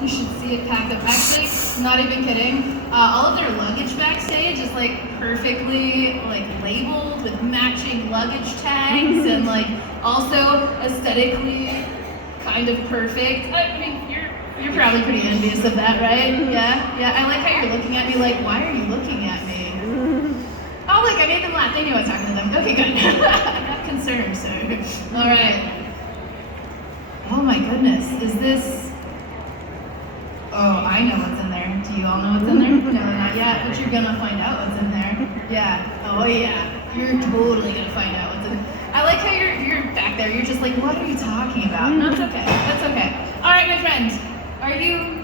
You should see it packed up. Actually, not even kidding. All of their luggage backstage is like perfectly like labeled with matching luggage tags and like also aesthetically kind of perfect. I mean, you're probably pretty envious of that, right? Yeah. I like how you're looking at me like, why are you looking at me? Oh, look, I made them laugh. They knew I was talking to them. Okay, good. I'm not concerned, sir. All right. Oh my goodness, is this? Oh, I know what's in there. Do you all know what's in there? No, not yet, but you're gonna find out what's in there. Yeah. Oh yeah. You're totally gonna find out what's in there. I like how you're back there. You're just like, what are you talking about? No, it's okay. That's okay. All right, my friend. Are you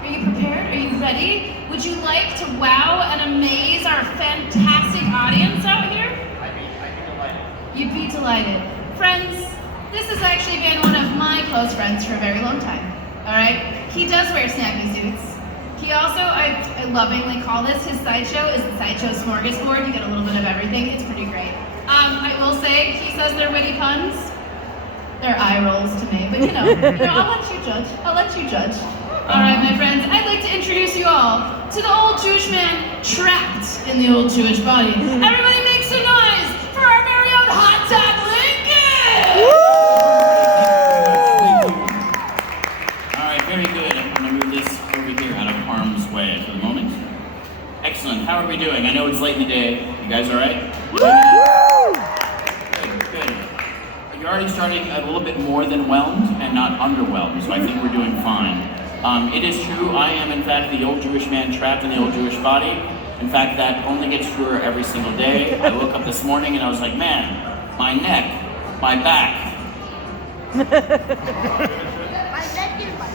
prepared? Are you ready? Would you like to wow and amaze our fantastic audience out here? I'd be delighted. You'd be delighted. Friends, this has actually been one of my close friends for a very long time. All right? He does wear snappy suits. He also, I lovingly call this, his sideshow is the sideshow smorgasbord. You get a little bit of everything. It's pretty great. I will say, he says they're witty puns. They're eye rolls to me, but you know, I'll let you judge. All right, my friends, I'd like to introduce you all to the old Jewish man trapped in the old Jewish body. Everybody make some noise for our very own Hot Dog Lincoln! All right, very good. I'm going to move this over here out of harm's way for the moment. Excellent. How are we doing? I know it's late in the day. You guys all right? Good. You're already starting a little bit more than whelmed and not underwhelmed, so I think we're doing fine. It is true, I am in fact the old Jewish man trapped in the old Jewish body. In fact, that only gets truer every single day. I woke up this morning and I was like, man, my neck, my back. My neck is my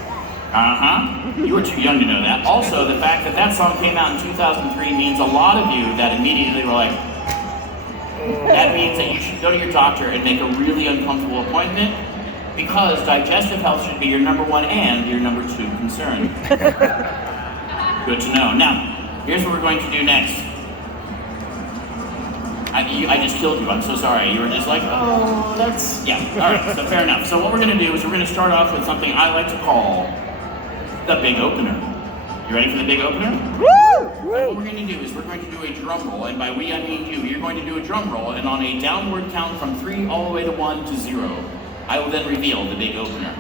back. You were too young to know that. Also, the fact that song came out in 2003 means a lot of you that immediately were like, that means that you should go to your doctor and make a really uncomfortable appointment, because digestive health should be your number one and your number two concern. Good to know. Now, here's what we're going to do next. I just killed you. I'm so sorry. You were just like, oh, that's... Yeah, all right, so fair enough. So what we're going to do is we're going to start off with something I like to call the big opener. You ready for the big opener? Woo! So what we're going to do is we're going to do a drum roll, and by we I mean you. You're going to do a drum roll, and on a downward count from 3 all the way to 1 to 0, I will then reveal the big opener.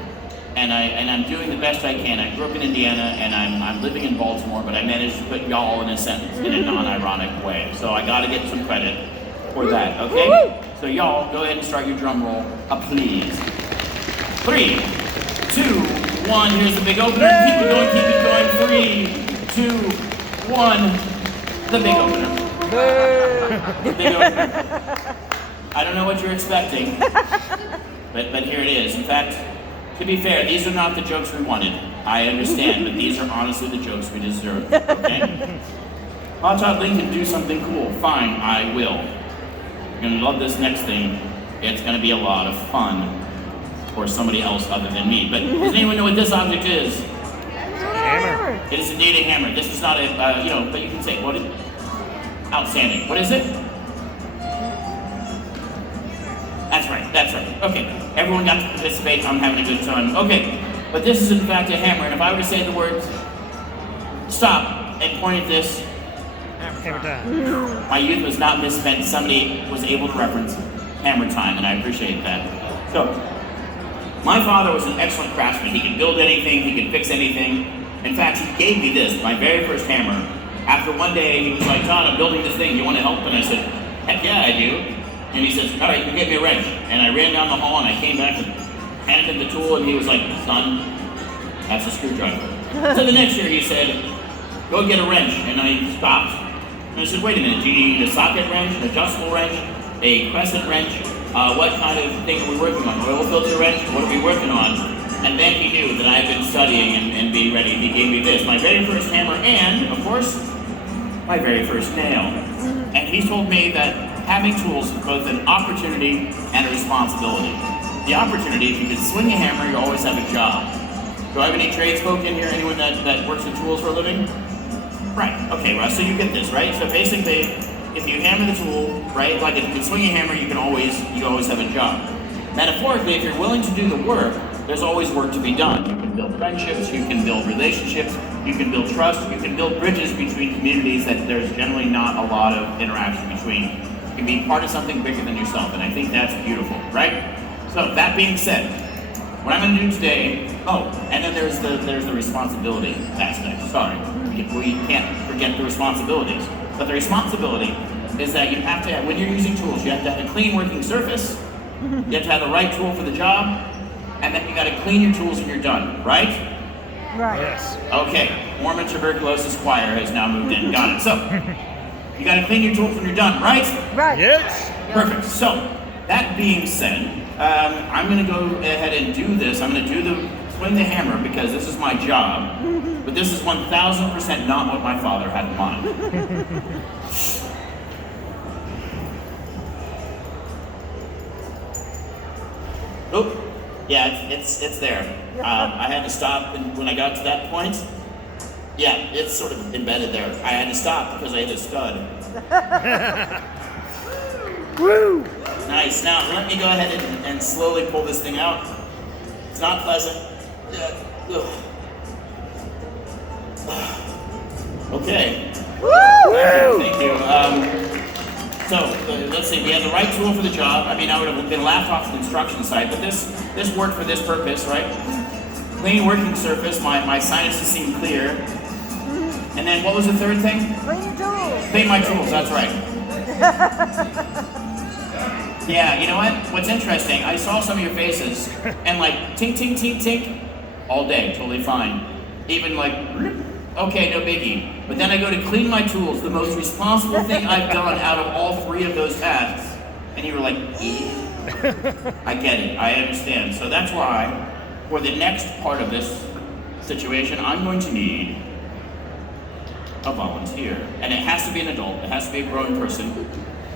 And I'm doing the best I can. I grew up in Indiana, and I'm living in Baltimore, but I managed to put y'all in a sentence in a non-ironic way. So I got to get some credit for that, okay? Woo! So y'all, go ahead and start your drum roll, please. 3, 2, 1, here's the big opener. Keep it going. 3, 2, 1, the big opener. The big opener. I don't know what you're expecting, but here it is. In fact, to be fair, these are not the jokes we wanted. I understand, but these are honestly the jokes we deserve, okay? Hot Todd Lincoln, do something cool. Fine, I will. You're gonna love this next thing. It's gonna be a lot of fun for somebody else other than me. But does anyone know what this object is? Hammer. It is indeed a hammer. This is not a, but you can say, what is it? Outstanding. What is it? That's right. Okay, everyone got to participate. I'm having a good time. Okay, but this is in fact a hammer, and if I were to say the words stop and point at this, Hammer time. my youth was not misspent. Somebody was able to reference hammer time, and I appreciate that. So, my father was an excellent craftsman. He could build anything, he could fix anything. In fact, he gave me this, my very first hammer. After one day, he was like, Todd, I'm building this thing, you want to help? And I said, heck yeah, I do. And he says, all right, you get me a wrench. And I ran down the hall and I came back and handed him the tool, and he was like, son, that's a screwdriver. So the next year he said, go get a wrench. And I stopped. And I said, wait a minute, do you need a socket wrench, an adjustable wrench, a crescent wrench? What kind of thing are we working on? Oil filter wrench? What are we working on? And then he knew that I had been studying and being ready. He gave me this, my very first hammer, and, of course, my very first nail. And he told me that having tools is both an opportunity and a responsibility. The opportunity, if you can swing a hammer, you always have a job. Do I have any tradesfolk in here? Anyone that works with tools for a living? Right, okay, Russ, so you get this, right? So basically, if you hammer the tool, right, like if you can swing a hammer, you always have a job. Metaphorically, if you're willing to do the work, there's always work to be done. You can build friendships, you can build relationships, you can build trust, you can build bridges between communities that there's generally not a lot of interaction between. You can be part of something bigger than yourself, and I think that's beautiful, right? So that being said, what I'm going to do today, and then there's the responsibility aspect. Sorry, we can't forget the responsibilities. But the responsibility is that you have to, when you're using tools, you have to have a clean working surface, you have to have the right tool for the job, and then you got to clean your tools when you're done, right? Right. Yes. Okay, Mormon Tuberculosis Choir has now moved in. Got it. So, you got to clean your tools when you're done, right? Right. Yes. Perfect. So, that being said, I'm going to go ahead and do this. I'm going to swing the hammer because this is my job. But this is 1,000% not what my father had in mind. Oh, yeah, it's there. I had to stop when I got to that point. Yeah, it's sort of embedded there. I had to stop because I hit a stud. Woo! Nice. Now, let me go ahead and slowly pull this thing out. It's not pleasant. Okay. Woo! Thank you. So, let's see. We had the right tool for the job. I mean, I would have been laughed off the instruction side, but this worked for this purpose, right? Clean working surface. My sinuses seem clear. And then what was the third thing? Clean your tools. Clean my tools. That's right. Yeah, you know what? What's interesting, I saw some of your faces, and like, tink, tink, tink, tink, all day, totally fine. Even like, okay, no biggie. But then I go to clean my tools, the most responsible thing I've done out of all three of those tasks, and you were like, I get it, I understand. So that's why, for the next part of this situation, I'm going to need a volunteer. And it has to be an adult, it has to be a grown person.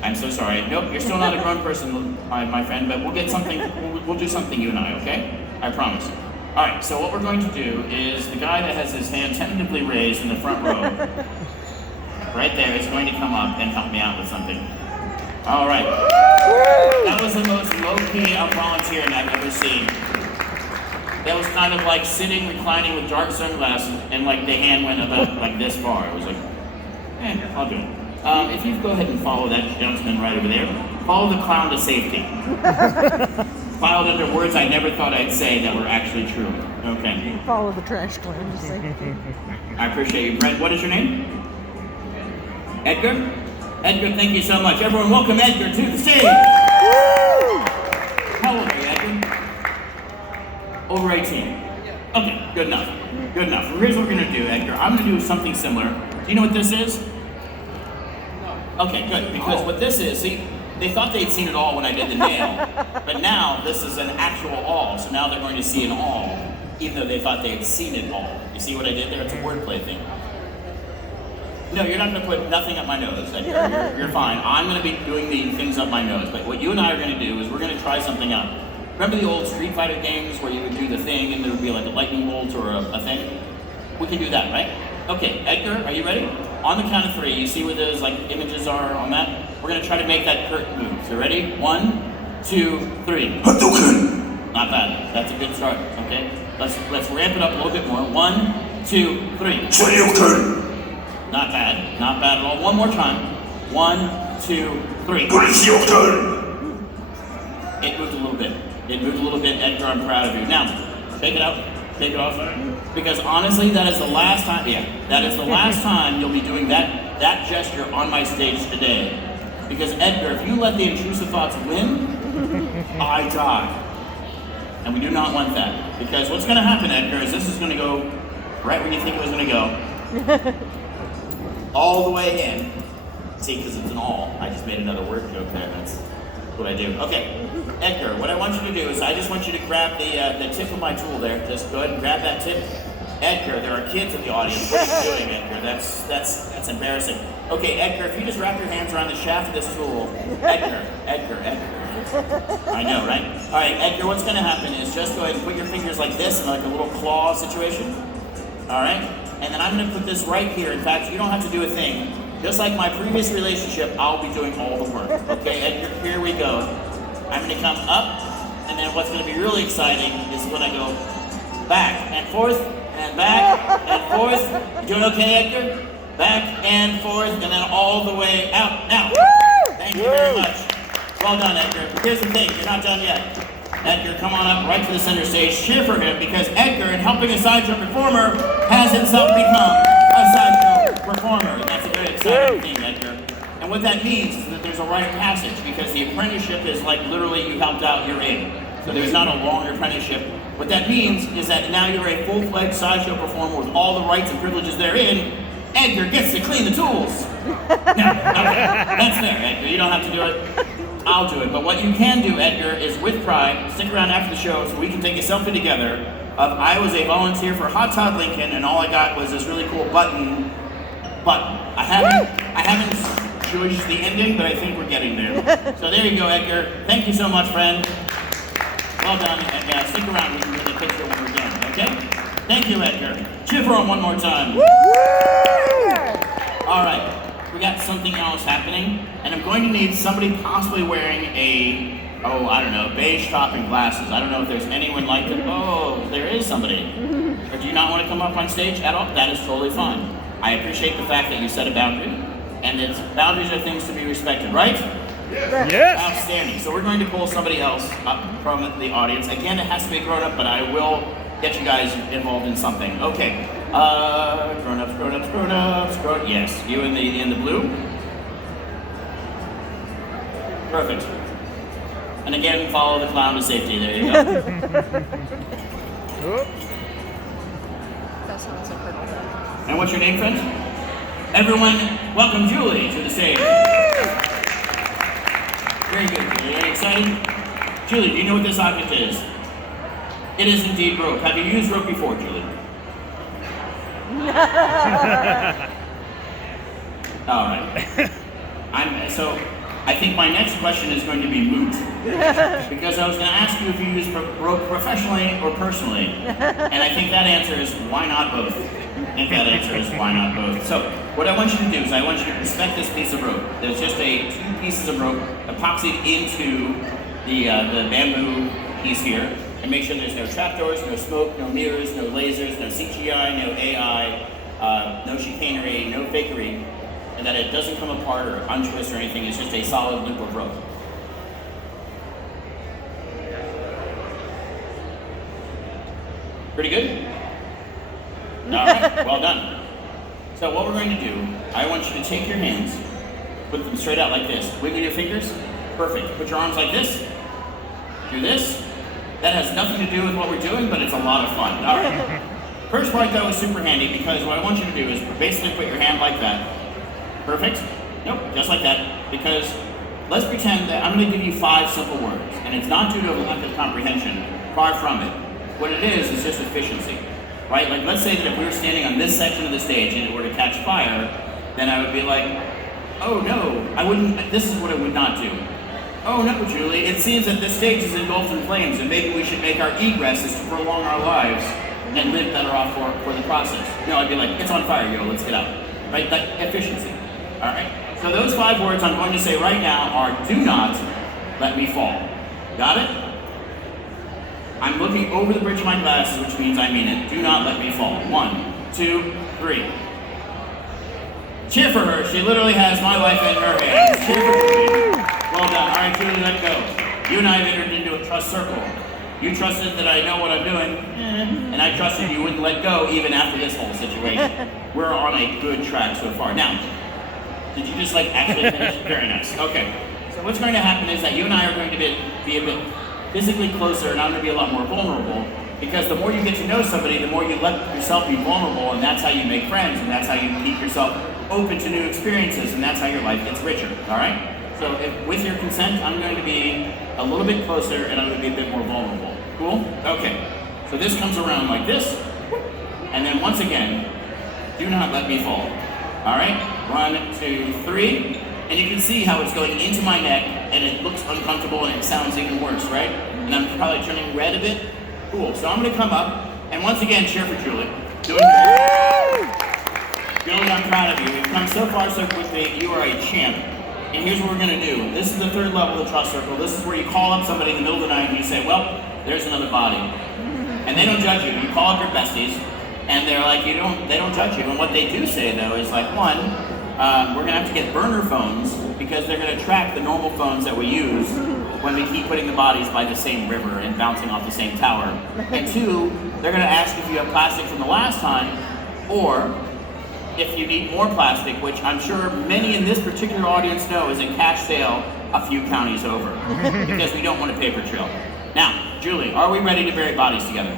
I'm so sorry. Nope, you're still not a grown person, my friend, but we'll get something, we'll do something, you and I, okay? I promise. All right, so what we're going to do is the guy that has his hand tentatively raised in the front row, right there, is going to come up and help me out with something. All right. That was the most low-key volunteering I've ever seen. That was kind of like sitting, reclining with dark sunglasses, and like the hand went about like this far. It was like, I'll do it. If you go ahead and follow that gentleman right over there, follow the clown to safety. Filed under words I never thought I'd say that were actually true. Okay. Follow the trash can to safety. I appreciate you. Brent, what is your name? Edgar? Edgar, thank you so much. Everyone welcome Edgar to the stage. How old are you, Edgar? Over 18. Okay, good enough. Good enough. Here's what we're going to do, Edgar. I'm going to do something similar. Do you know what this is? Okay, good. Because what this is, see, they thought they'd seen it all when I did the nail, but now this is an actual all, so now they're going to see an all, even though they thought they had seen it all. You see what I did there? It's a wordplay thing. No, you're not going to put nothing up my nose. You're fine. I'm going to be doing the things up my nose, but what you and I are going to do is we're going to try something out. Remember the old Street Fighter games where you would do the thing and there would be like a lightning bolt or a thing? We can do that, right? Okay, Edgar, are you ready? On the count of three, you see where those like images are on that? We're gonna try to make that curtain move. So ready? 1, 2, 3. Not bad. That's a good start. Okay. Let's ramp it up a little bit more. 1, 2, 3. Not bad. Not bad at all. One more time. 1, 2, 3. It moved a little bit. It moved a little bit, Edgar. I'm proud of you. Now, take it out. Take it off. Because honestly, that is the last time. Yeah, that is the last time you'll be doing that gesture on my stage today. Because Edgar, if you let the intrusive thoughts win, I die. And we do not want that. Because what's going to happen, Edgar, is this is going to go right where you think it was going to go. All the way in. See, because it's an all. I just made another word joke there. That's what I do. Okay, Edgar, what I want you to do is I just want you to grab the tip of my tool there. Just go ahead and grab that tip. Edgar, there are kids in the audience. What are you doing, Edgar? That's embarrassing. Okay, Edgar, if you just wrap your hands around the shaft of this tool. Edgar. I know, right? All right, Edgar, what's going to happen is just go ahead and put your fingers like this in like a little claw situation. All right? And then I'm going to put this right here. In fact, you don't have to do a thing. Just like my previous relationship, I'll be doing all the work. Okay, Edgar, here we go. I'm going to come up, and then what's going to be really exciting is is when I go back and forth and back and forth. You doing okay, Edgar? Back and forth and then all the way out. Now, thank you very much. Well done, Edgar. Here's the thing, you're not done yet. Edgar, come on up right to the center stage. Cheer for him because Edgar, in helping a sideshow performer, has himself become a sideshow performer. And that's a very exciting thing, Edgar. And what that means is that there's a rite of passage because the apprenticeship is like literally you helped out, you're in. So there's not a long apprenticeship. What that means is that now you're a full-fledged sideshow performer with all the rights and privileges therein. Edgar gets to clean the tools. No, that's there, Edgar. You don't have to do it. I'll do it. But what you can do, Edgar, is with pride, stick around after the show so we can take a selfie together of I was a volunteer for Hot Todd Lincoln and all I got was this really cool button. I haven't judged the ending, but I think we're getting there. So there you go, Edgar. Thank you so much, friend. Well done, and stick around. We can get the picture when we're done, okay? Thank you, Edgar. Cheer for him one more time. All right, we got something else happening, and I'm going to need somebody possibly wearing a, I don't know, beige top and glasses. I don't know if there's anyone like that. Oh, there is somebody. Or do you not want to come up on stage at all? That is totally fine. I appreciate the fact that you set a boundary, and boundaries are things to be respected, right? Yes. Outstanding. So we're going to pull somebody else up from the audience. Again, it has to be grown up, but I will get you guys involved in something. Okay. Grown-ups. Yes, you in the blue. Perfect. And again, follow the clown to safety. There you go. And what's your name, friend? Everyone, welcome Julie to the stage. Very good. Are you excited? Julie, do you know what this object is? It is indeed rope. Have you used rope before, Julie? All right. So I think my next question is going to be moot. Because I was going to ask you if you use rope professionally or personally. And I think that answer is why not both? So what I want you to do is I want you to inspect this piece of rope. There's just two pieces of rope epoxied into the bamboo piece here. And make sure there's no trapdoors, no smoke, no mirrors, no lasers, no CGI, no AI, no chicanery, no fakery, and that it doesn't come apart or untwist or anything. It's just a solid loop of rope. Pretty good? All right, well done. So what we're going to do, I want you to take your hands, put them straight out like this. Wiggle your fingers. Perfect. Put your arms like this. Do this. That has nothing to do with what we're doing, but it's a lot of fun. All right. First part, though, is super handy because what I want you to do is basically put your hand like that. Perfect? Nope, just like that. Because let's pretend that I'm going to give you 5 simple words, and it's not due to a lack of comprehension. Far from it. What it is just efficiency. Right? Like, let's say that if we were standing on this section of the stage and it were to catch fire, then I would be like, oh no, I wouldn't, this is what I would not do. Oh no, Julie, it seems that this stage is engulfed in flames and maybe we should make our egress is to prolong our lives and live better off for the process. No, I'd be like, it's on fire, yo, let's get out. Right? That efficiency. All right? So those 5 words I'm going to say right now are do not let me fall. Got it? I'm looking over the bridge of my glasses, which means I mean it. Do not let me fall. 1, 2, 3. Cheer for her. She literally has my life in her hands. Cheer for Julie. Well done. All right, Julie, let go. You and I have entered into a trust circle. You trusted that I know what I'm doing, and I trusted you wouldn't let go even after this whole situation. We're on a good track so far. Now, did you just actually finish? Very nice. Okay. So what's going to happen is that you and I are going to be a bit physically closer, and I'm going to be a lot more vulnerable, because the more you get to know somebody, the more you let yourself be vulnerable, and that's how you make friends, and that's how you keep yourself open to new experiences, and that's how your life gets richer, all right? So with your consent, I'm going to be a little bit closer, and I'm going to be a bit more vulnerable. Cool? Okay. So this comes around like this, and then once again, do not let me fall. All right? 1, 2, 3. And you can see how it's going into my neck, and it looks uncomfortable, and it sounds even worse, right? And I'm probably turning red a bit. Cool. So I'm going to come up, and once again, cheer for Julie. Doing great. Julie, I'm proud of you. You've come so far so quickly. You are a champ. And here's what we're going to do. This is the 3rd level of the trust circle. This is where you call up somebody in the middle of the night, and you say, well, there's another body. And they don't judge you. You call up your besties, and they're like, they don't judge you. And what they do say though is like, one, we're gonna have to get burner phones because they're gonna track the normal phones that we use when we keep putting the bodies by the same river and bouncing off the same tower. And two, they're gonna ask if you have plastic from the last time, or if you need more plastic, which I'm sure many in this particular audience know is a cash sale a few counties over, because we don't want a paper trail. Now, Julie, are we ready to bury bodies together?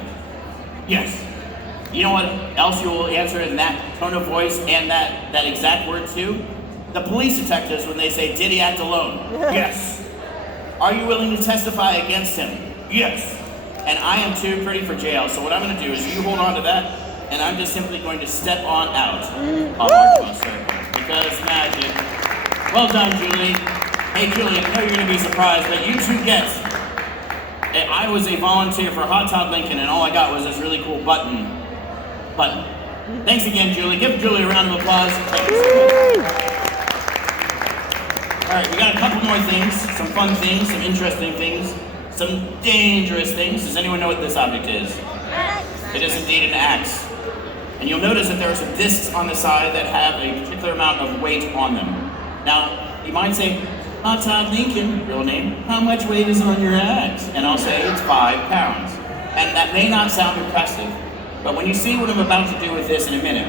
Yes. You know what else you will answer in that tone of voice and that exact word too? The police detectives when they say, did he act alone? Yes. Are you willing to testify against him? Yes. And I am too pretty for jail, so what I'm gonna do is you hold on to that, and I'm just simply going to step on out on our circle, because magic. Well done, Julie. Hey, Julie, I know you're gonna be surprised, but you two get, I was a volunteer for Hot Todd Lincoln, and all I got was this really cool button. Thanks again, Julie. Give Julie a round of applause. All right, we got a couple more things, some fun things, some interesting things, some dangerous things. Does anyone know what this object is? It is indeed an axe. And you'll notice that there are some discs on the side that have a particular amount of weight on them. Now, you might say, Hot Todd Lincoln, real name, how much weight is on your axe? And I'll say it's 5 pounds. And that may not sound impressive, but when you see what I'm about to do with this in a minute,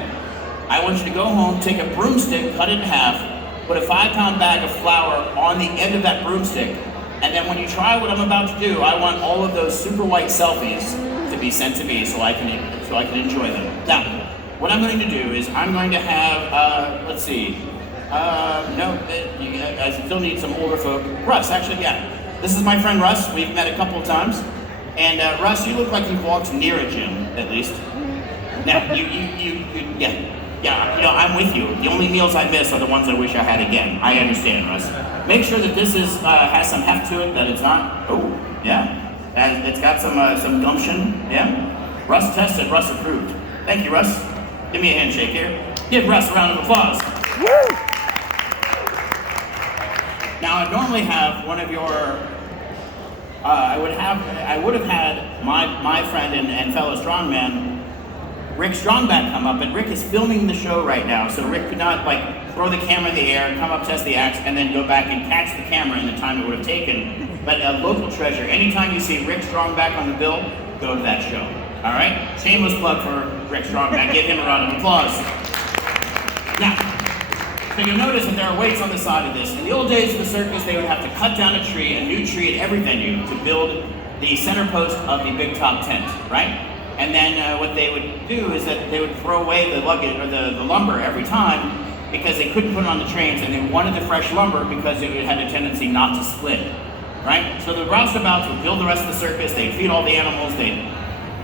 I want you to go home, take a broomstick, cut it in half, put a 5-pound bag of flour on the end of that broomstick, and then when you try what I'm about to do, I want all of those super white selfies to be sent to me so I can enjoy them. Now, what I'm going to do is I'm going to have, let's see, I still need some older folk. Russ, actually, yeah. This is my friend Russ. We've met a couple of times. And Russ, you look like you've walked near a gym, at least. Now, yeah, I'm with you. The only meals I miss are the ones I wish I had again. I understand, Russ. Make sure that this has some heft to it, that it's not, oh, yeah. And it's got some gumption, yeah. Russ tested, Russ approved. Thank you, Russ. Give me a handshake here. Give Russ a round of applause. Woo! Now, I normally have one of your, I would have had my friend and fellow strongman, Rick Strongback, come up, but Rick is filming the show right now, so Rick could not throw the camera in the air, come up, test the axe, and then go back and catch the camera in the time it would have taken. But a local treasure, anytime you see Rick Strongback on the bill, go to that show. All right? Shameless plug for Rick Strongback. Give him a round of applause. Now, so you'll notice that there are weights on the side of this. In the old days of the circus, they would have to cut down a tree, a new tree at every venue, to build the center post of the big top tent, right? And then what they would do is that they would throw away the luggage or the lumber every time because they couldn't put it on the trains, and they wanted the fresh lumber because it had a tendency not to split, right? So the roustabouts would build the rest of the circus, they'd feed all the animals, they'd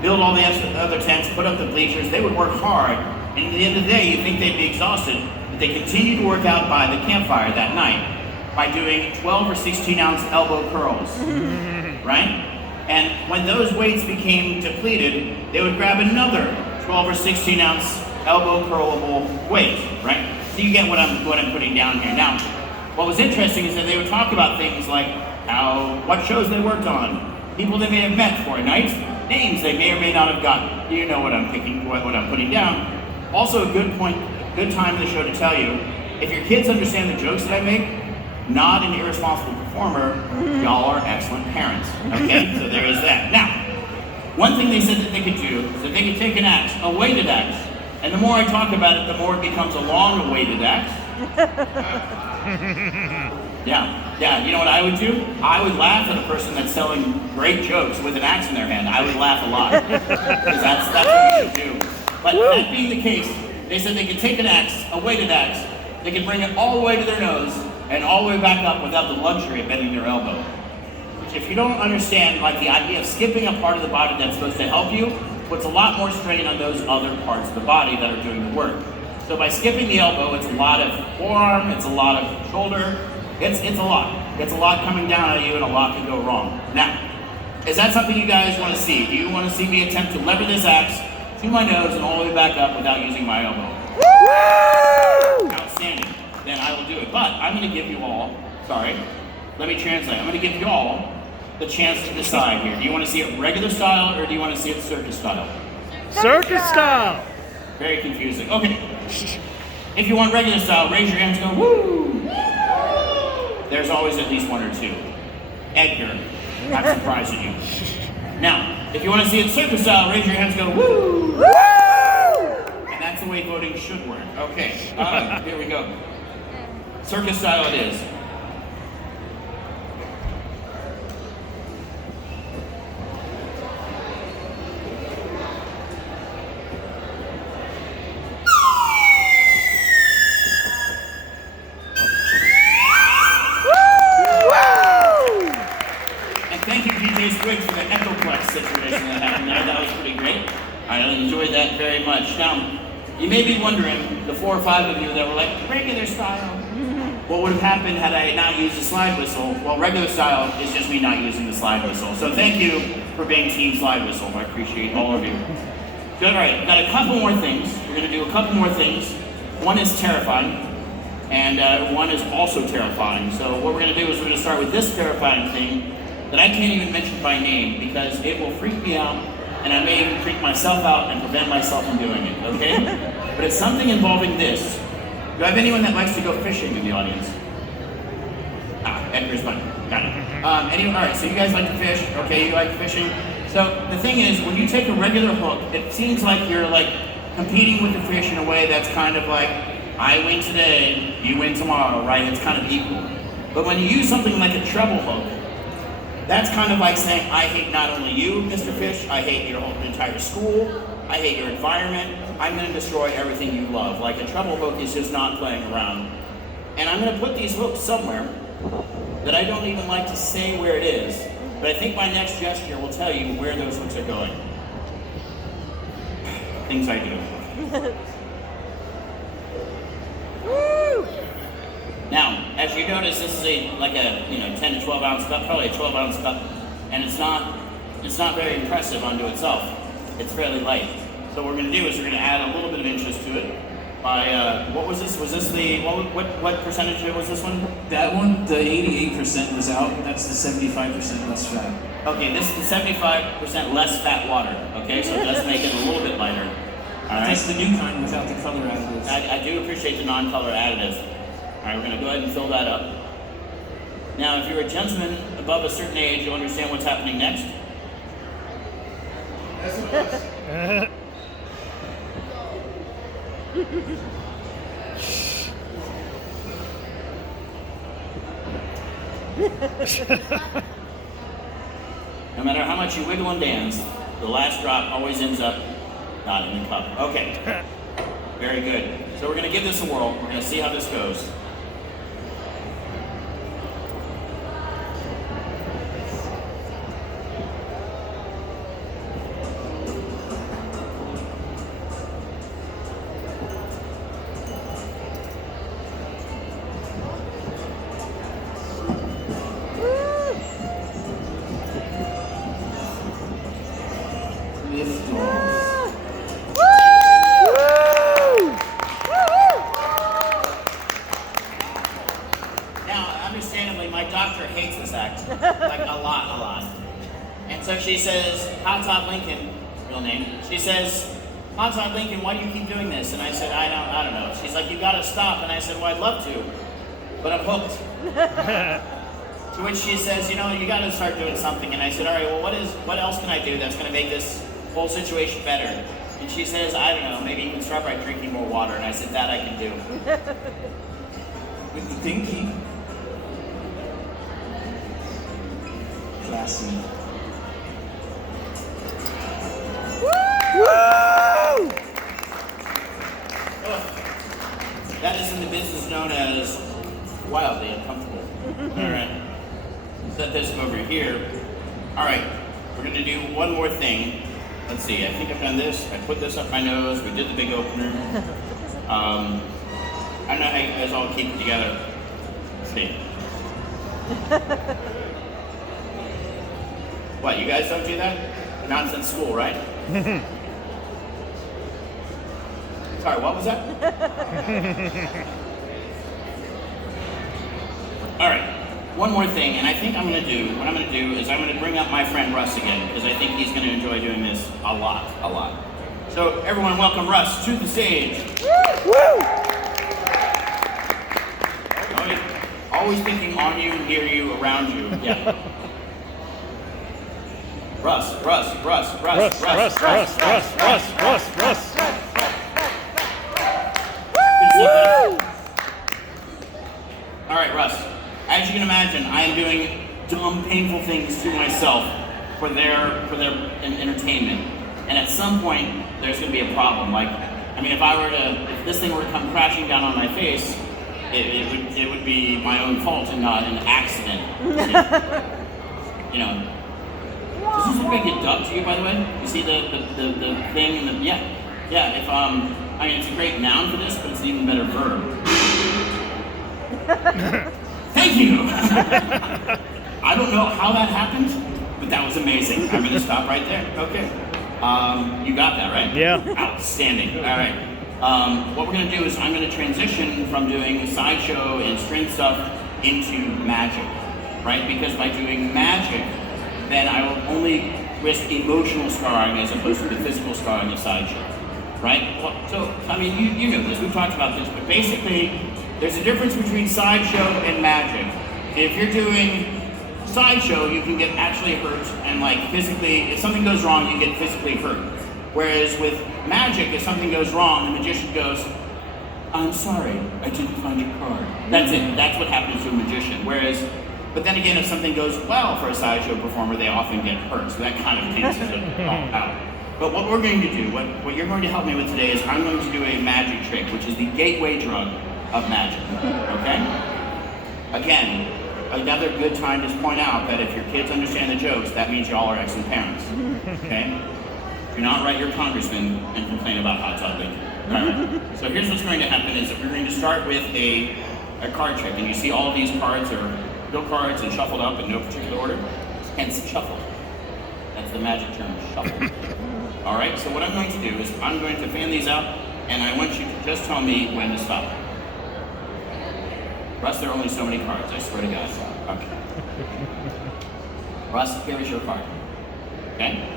build all the other tents, put up the bleachers, they would work hard, and at the end of the day, you'd think they'd be exhausted, but they continued to work out by the campfire that night by doing 12 or 16 ounce elbow curls, right? And when those weights became depleted, they would grab another 12 or 16 ounce elbow curlable weight, right? So you get what I'm putting down here. Now, what was interesting is that they would talk about things like what shows they worked on, people they may have met for a night, names they may or may not have gotten. You know what I'm putting down. Also a good time in the show to tell you, if your kids understand the jokes that I make, not an irresponsible performer, y'all are excellent parents, okay? So there is that. Now, one thing they said that they could do is that they could take an axe, a weighted axe, and the more I talk about it, the more it becomes a long weighted axe. Yeah, you know what I would do? I would laugh at a person that's selling great jokes with an axe in their hand. I would laugh a lot, because that's what you should do. But that being the case, they said they could take an axe, a weighted axe, they could bring it all the way to their nose, and all the way back up without the luxury of bending their elbow. Which, if you don't understand, the idea of skipping a part of the body that's supposed to help you, puts a lot more strain on those other parts of the body that are doing the work. So by skipping the elbow, it's a lot of forearm, it's a lot of shoulder, it's a lot. It's a lot coming down on you, and a lot can go wrong. Now, is that something you guys want to see? Do you want to see me attempt to lever this axe to my nose and all the way back up without using my elbow? Woo! Outstanding. Then I will do it. But I'm going to give you all, let me translate. I'm going to give you all the chance to decide here. Do you want to see it regular style or do you want to see it circus style? Circus style. Very confusing. Okay. If you want regular style, raise your hands and go, woo! There's always at least one or two. Edgar, I'm surprised at you. Now, if you want to see it circus style, raise your hands and go, woo! Woo! And that's the way voting should work. Okay, here we go. Circus style it is. For the Echoplex situation that happened there. That was pretty great. I enjoyed that very much. Now, you may be wondering, the 4 or 5 of you that were like, regular style, what would have happened had I not used the slide whistle? Well, regular style is just me not using the slide whistle. So thank you for being Team Slide Whistle. I appreciate all of you. Good, all right, got a couple more things. We're going to do a couple more things. One is terrifying, and one is also terrifying. So what we're going to do is we're going to start with this terrifying thing that I can't even mention by name because it will freak me out and I may even freak myself out and prevent myself from doing it, okay? But it's something involving this. Do I have anyone that likes to go fishing in the audience? Edgar's fine. Got it. Anyone? All right, so you guys like to fish. Okay, you like fishing. So the thing is, when you take a regular hook, it seems like you're like competing with the fish in a way that's kind of like, I win today, you win tomorrow, right? It's kind of equal. But when you use something like a treble hook, that's kind of like saying, I hate not only you, Mr. Fish, I hate your whole entire school, I hate your environment, I'm going to destroy everything you love. Like a treble hook is just not playing around. And I'm going to put these hooks somewhere that I don't even like to say where it is, but I think my next gesture will tell you where those hooks are going. Things I do. Woo! Now, as you notice, this is like a 10 to 12 ounce cup, probably a 12 ounce cup, and it's not very impressive unto itself. It's fairly light. So what we're going to do is we're going to add a little bit of interest to it by what was this? Was this the what percentage was this one? That one, the 88% was out. That's the 75% less fat. Okay, this is the 75% less fat water. Okay, so it does make it a little bit lighter. All right. That's the new kind without the color additives. I do appreciate the non-color additive. All right, we're going to go ahead and fill that up. Now, if you're a gentleman above a certain age, you'll understand what's happening next. No matter how much you wiggle and dance, the last drop always ends up not in the cup. Okay, very good. So we're going to give this a whirl. We're going to see how this goes. She says, Todd Lincoln, real name. She says, Todd Lincoln, why do you keep doing this? And I said, I don't know. She's like, you gotta stop. And I said, well, I'd love to, but I'm hooked. To which she says, you gotta start doing something. And I said, all right, well, what else can I do that's gonna make this whole situation better? And she says, I don't know, maybe you can start by drinking more water. And I said, that I can do. With the thinking. Classy. Woo! That is in the business known as wildly uncomfortable. All right, set this over here. All right, we're gonna do one more thing. Let's see, I think I've done this. I put this up my nose. We did the big opener. I don't know how you guys all keep it together. Let's see. What, you guys don't do that? Nonsense school, right? Sorry, what was that? All right, one more thing, and I think what I'm gonna do is I'm gonna bring up my friend Russ again, because I think he's gonna enjoy doing this a lot. So everyone welcome Russ to the stage. Woo! Always thinking on you, near you, around you. Yeah. Russ. All right, Russ. As you can imagine, I am doing dumb, painful things to myself for their entertainment. And at some point, there's going to be a problem. Like, I mean, if this thing were to come crashing down on my face, it would be my own fault and not an accident. You know. Does this look like a duck to you, by the way? You see the thing and the yeah. If I mean, it's a great noun for this, but it's an even better verb. Thank you. I don't know how that happened, but that was amazing. I'm gonna stop right there. Okay. You got that, right? Yeah. Outstanding. All right. What we're going to do is I'm going to transition from doing sideshow and string stuff into magic, right? Because by doing magic, then I will only risk emotional scarring as opposed to the physical scarring of sideshow, right? So, I mean, you know this, we've talked about this, but basically, there's a difference between sideshow and magic. If you're doing sideshow, you can get actually hurt and like physically, if something goes wrong, you get physically hurt. Whereas with magic, if something goes wrong, the magician goes, I'm sorry, I didn't find your card. That's it, that's what happens to a magician. But then again, if something goes well for a sideshow performer, they often get hurt. So that kind of cancels it all out. But what we're going to do, what you're going to help me with today is I'm going to do a magic trick, which is the gateway drug of magic, okay? Again, another good time to point out that if your kids understand the jokes, that means y'all are excellent parents, okay? Do not write your congressman and complain about hot tub leaking. All right. So here's what's going to happen is that we're going to start with a card trick, and you see all of these cards are real cards and shuffled up in no particular order, hence shuffle. That's the magic term, shuffle. All right, so what I'm going to do is I'm going to fan these out, and I want you to just tell me when to stop. Russ, there are only so many cards, I swear to God. Okay. Russ, here is your card. Okay?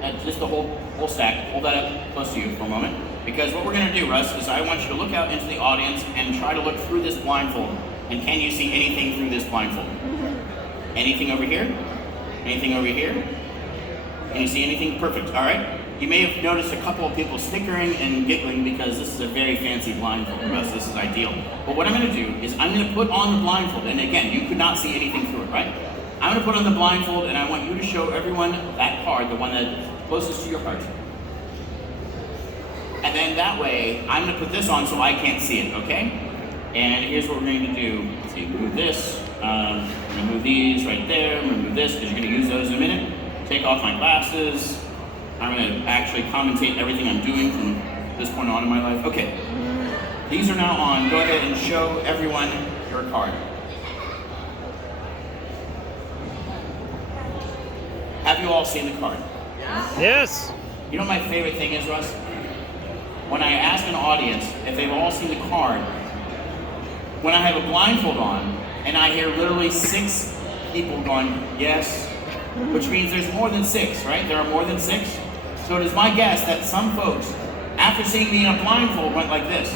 And just the whole stack. Hold that up close to you for a moment. Because what we're going to do, Russ, is I want you to look out into the audience and try to look through this blindfold. And can you see anything through this blindfold? Anything over here? Anything over here? Can you see anything? Perfect. All right. You may have noticed a couple of people snickering and giggling because this is a very fancy blindfold, Russ. This is ideal. But what I'm going to do is I'm going to put on the blindfold. And again, you could not see anything through it, right? I'm going to put on the blindfold, and I want you to show everyone that card, the one that's closest to your heart. And then that way, I'm going to put this on so I can't see it, okay? And here's what we're going to do. Let's see, move this. I'm going to move these right there. I'm going to move this because you're going to use those in a minute. Take off my glasses. I'm going to actually commentate everything I'm doing from this point on in my life. Okay, these are now on. Go ahead and show everyone your card. Have you all seen the card? Yes. You know what my favorite thing is, Russ? When I ask an audience if they've all seen the card, when I have a blindfold on, and I hear literally 6 people going, yes, which means there's more than 6, right? There are more than 6. So it is my guess that some folks, after seeing me in a blindfold, went like this.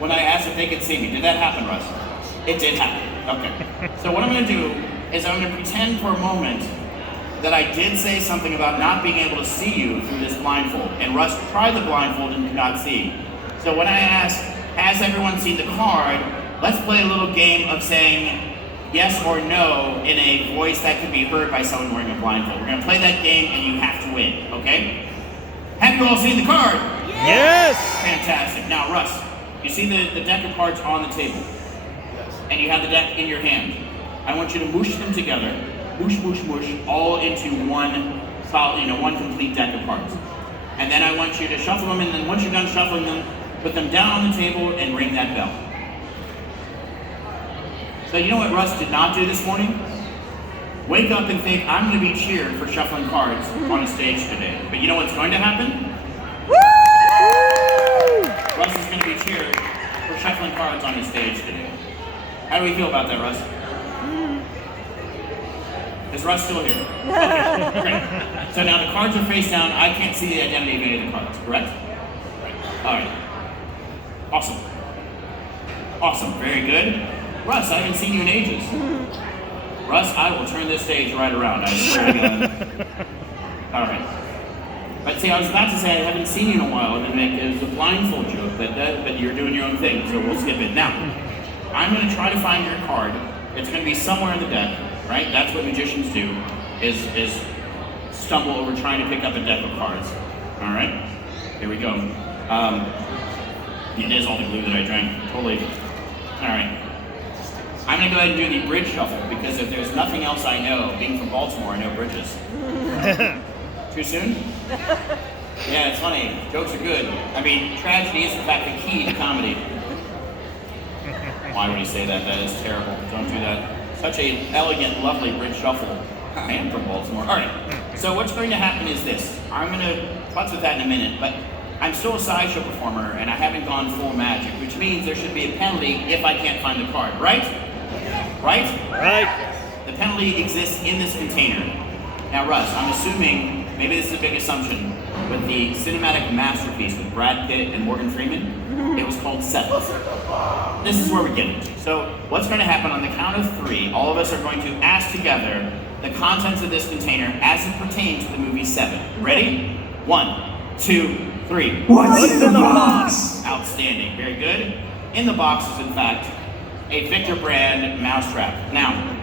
When I asked if they could see me. Did that happen, Russ? It did happen. Okay. So what I'm going to do is I'm going to pretend for a moment that I did say something about not being able to see you through this blindfold. And Russ tried the blindfold and could not see. So when I ask, has everyone seen the card, let's play a little game of saying yes or no in a voice that can be heard by someone wearing a blindfold. We're going to play that game and you have to win, okay? Have you all seen the card? Yes. Fantastic. Now, Russ, you see the deck of cards on the table? Yes. And you have the deck in your hand. I want you to mush them together, mush, all into one solid, one complete deck of cards. And then I want you to shuffle them, and then once you're done shuffling them, put them down on the table and ring that bell. So you know what Russ did not do this morning? Wake up and think, I'm going to be cheered for shuffling cards on a stage today. But you know what's going to happen? Woo! Russ is going to be cheered for shuffling cards on the stage today. How do we feel about that, Russ? Is Russ still here? Okay, great. So now the cards are face down. I can't see the identity of any of the cards, correct? Right. All right. Awesome. Awesome. Very good. Russ, I haven't seen you in ages. Russ, I will turn this stage right around. I swear to God. All right. But see, I was about to say I haven't seen you in a while, and then make it was a blindfold joke, but you're doing your own thing, so we'll skip it. Now, I'm going to try to find your card. It's going to be somewhere in the deck, right? That's what magicians do, is stumble over trying to pick up a deck of cards. All right? Here we go. It is all the glue that I drank. Totally. All right. I'm going to go ahead and do the bridge shuffle, because if there's nothing else I know, being from Baltimore, I know bridges. Too soon? Yeah, it's funny. Jokes are good. I mean, tragedy is in fact the key to comedy. Why would he say that? That is terrible. Don't do that. Such a elegant, lovely bridge shuffle. I am from Baltimore. All right. So what's going to happen is this. I'm going to putz with that in a minute, but I'm still a sideshow performer, and I haven't gone full magic, which means there should be a penalty if I can't find the card, right? Right? Right. The penalty exists in this container. Now, Russ, I'm assuming, maybe this is a big assumption, but the cinematic masterpiece with Brad Pitt and Morgan Freeman, it was called Seven. This is where we're getting to. So, what's going to happen on the count of 3, all of us are going to ask together the contents of this container as it pertains to the movie Seven. Ready? 1, 2, 3. What's in the box? Outstanding. Very good. In the box is, in fact, a Victor brand mousetrap. Now,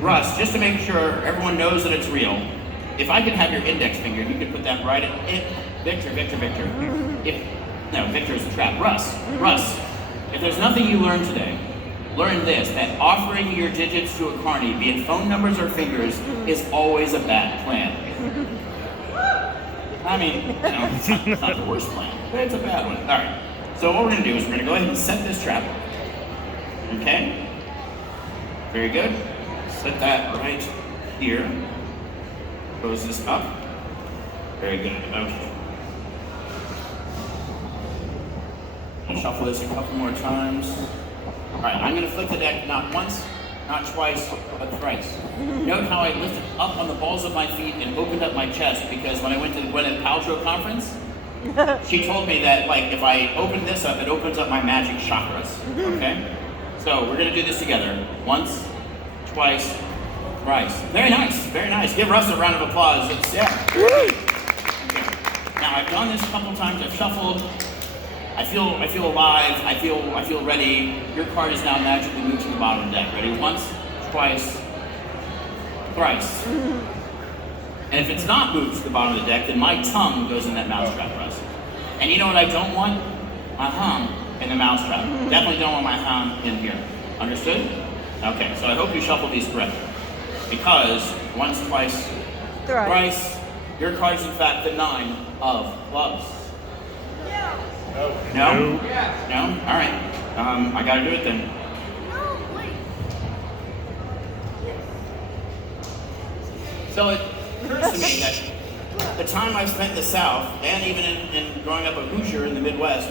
Russ, just to make sure everyone knows that it's real, if I could have your index finger, you could put that right at it. Victor. No, Victor is the trap. Russ, if there's nothing you learned today, learn this, that offering your digits to a carny, be it phone numbers or fingers, is always a bad plan. I mean, it's not the worst plan, but it's a bad one. All right, so what we're gonna do is we're gonna go ahead and set this trap. Okay? Very good. Set that right here. Close this up. Very good. Okay. I'll shuffle this a couple more times. Alright, I'm going to flick the deck not once, not twice, but thrice. Note how I lifted up on the balls of my feet and opened up my chest, because when I went to the Gwyneth Paltrow conference, she told me that, like, if I open this up, it opens up my magic chakras. Okay? So we're going to do this together. Once, twice, thrice. Very nice, very nice. Give Russ a round of applause. Yeah. Now I've done this a couple times. I've shuffled. I feel alive. I feel ready. Your card is now magically moved to the bottom of the deck. Ready? Once, twice, thrice. And if it's not moved to the bottom of the deck, then my tongue goes in that mousetrap, Russ. And you know what I don't want? My hum in the mousetrap. Definitely don't want my hum in here. Understood? Okay, so I hope you shuffle these correctly. Because once, twice, thrice, your card is in fact the 9 of clubs. No? No? All right. I gotta do it then. So it occurs to me that the time I spent in the South, and even in growing up a Hoosier in the Midwest,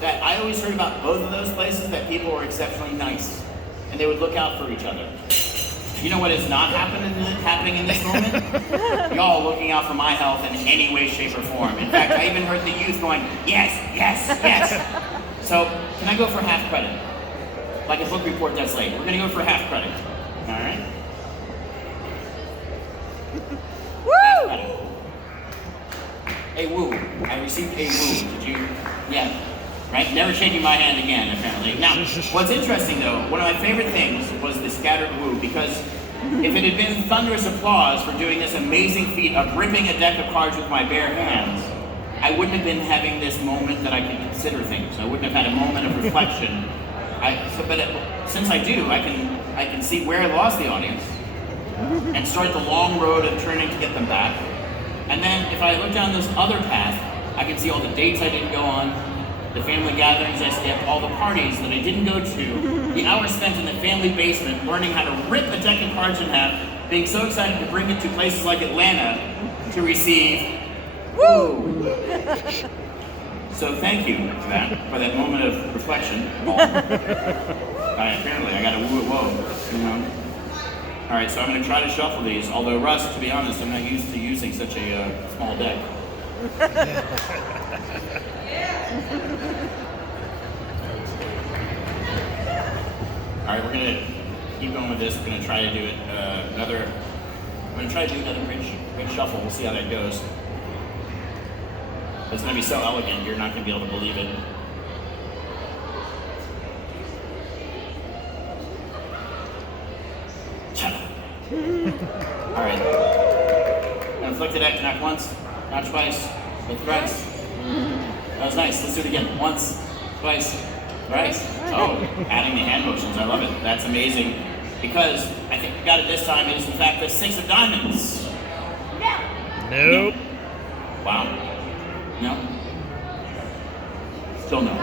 that I always heard about both of those places that people were exceptionally nice, and they would look out for each other. You know what is not happening in this moment? Y'all looking out for my health in any way, shape, or form. In fact, I even heard the youth going, yes, yes, yes. So, can I go for half credit? Like a book report that's late. We're gonna go for half credit. All right? Woo! Half credit. A woo. I received a woo. Did you? Yeah. Right? Never shaking my hand again, apparently. Now, what's interesting though, one of my favorite things was the scattered woo, because if it had been thunderous applause for doing this amazing feat of ripping a deck of cards with my bare hands, I wouldn't have been having this moment that I can consider things. I wouldn't have had a moment of reflection. Since I do, I can see where I lost the audience and start the long road of turning to get them back. And then if I look down this other path, I can see all the dates I didn't go on, the family gatherings I skipped, all the parties that I didn't go to, the hours spent in the family basement learning how to rip a deck of cards in half, being so excited to bring it to places like Atlanta to receive woo! So thank you for that moment of reflection. All Apparently, I got to woo it whoa. You know? All right, so I'm going to try to shuffle these. Although, Russ, to be honest, I'm not used to using such a small deck. All right, we're going to keep going with this. We're going to try to do it I'm going to try to do another bridge shuffle. We'll see how that goes. It's going to be so elegant, you're not going to be able to believe it. All right. I'm going to flick the deck, knock once, knock twice, with thrice. That was nice. Let's do it again. Once, twice, thrice. Oh, adding the hand motions. I love it. That's amazing. Because I think we got it this time. It is, in fact, the 6 of diamonds. Nope. Wow. No? Still no.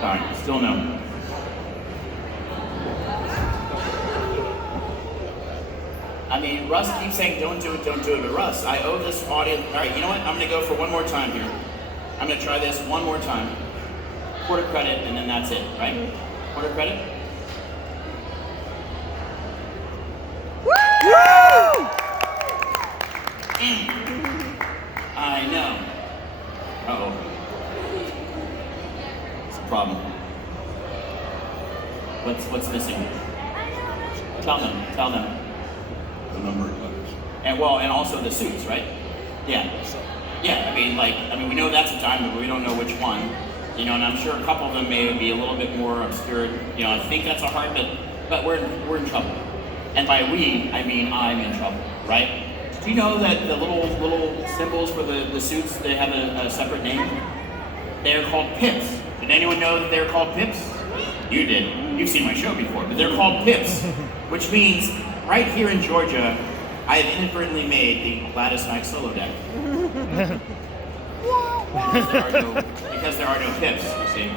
Sorry. Still no. I mean, Russ keeps saying, don't do it, but Russ, I owe this audience. All right, you know what? I'm going to go for one more time here. I'm going to try this one more time. Quarter credit, and then that's it, right? Quarter credit. Woo! I know. Uh-oh. It's a problem. What's missing? Tell them. The number of letters. And also the suits, right? Yeah. Yeah, I mean, we know that's a diamond, but we don't know which one. You know, and I'm sure a couple of them may be a little bit more obscured. You know, I think that's a heart, but we're in trouble. And by we, I mean I'm in trouble, right? Do you know that the little symbols for the suits, they have a separate name? They're called pips. Did anyone know that they're called pips? You did. You've seen my show before, but they're called pips, which means right here in Georgia, I have inadvertently made the Gladys Knight solo deck. because there are no pips, you see.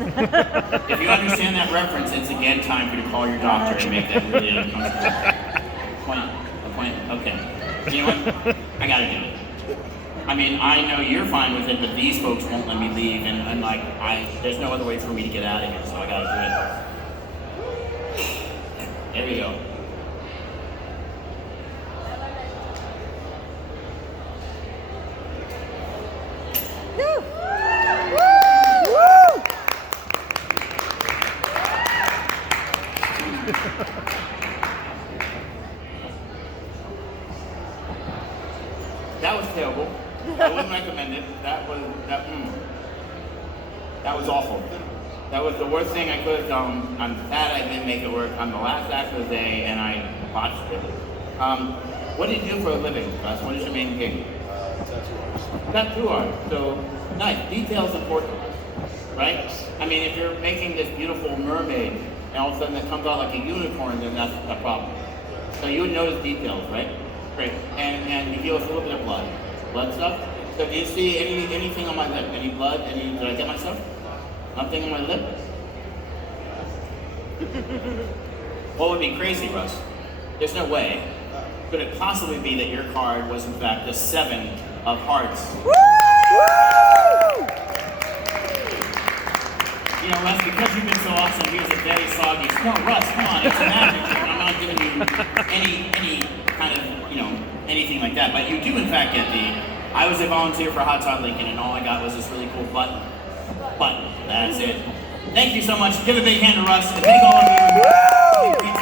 If you understand that reference, it's again time for you to call your doctor and make that really uncomfortable. Point. Okay. You know what? I gotta do it. I mean, I know you're fine with it, but these folks won't let me leave, and there's no other way for me to get out of here, so I gotta do it. There we go. That was terrible. I wouldn't recommend it. That was awful. That was the worst thing I could have done. I'm sad I didn't make it work on the last act of the day, and I botched it. What do you do for a living, Russ? What is your main gig? Tattoo art. So, nice. Detail's important, right? I mean, if you're making this beautiful mermaid, and all of a sudden it comes out like a unicorn, then that's a problem. So you would notice details, right? Great. And you deal with a little bit of blood. Blood stuff. So do you see anything on my lip? Any blood? Did I get myself? Nothing on my lip? What would be crazy, Russ? There's no way. Could it possibly be that your card was in fact the 7 of hearts? Woo! You know, Russ, because you've been so awesome, here's a very soggy. No, Russ, come on, it's a magic trick. I'm not giving you any kind of, anything like that. But you do, in fact, get I was a volunteer for Hot Todd Lincoln, and all I got was this really cool button. That's it. Thank you so much. Give a big hand to Russ, and thank all of you.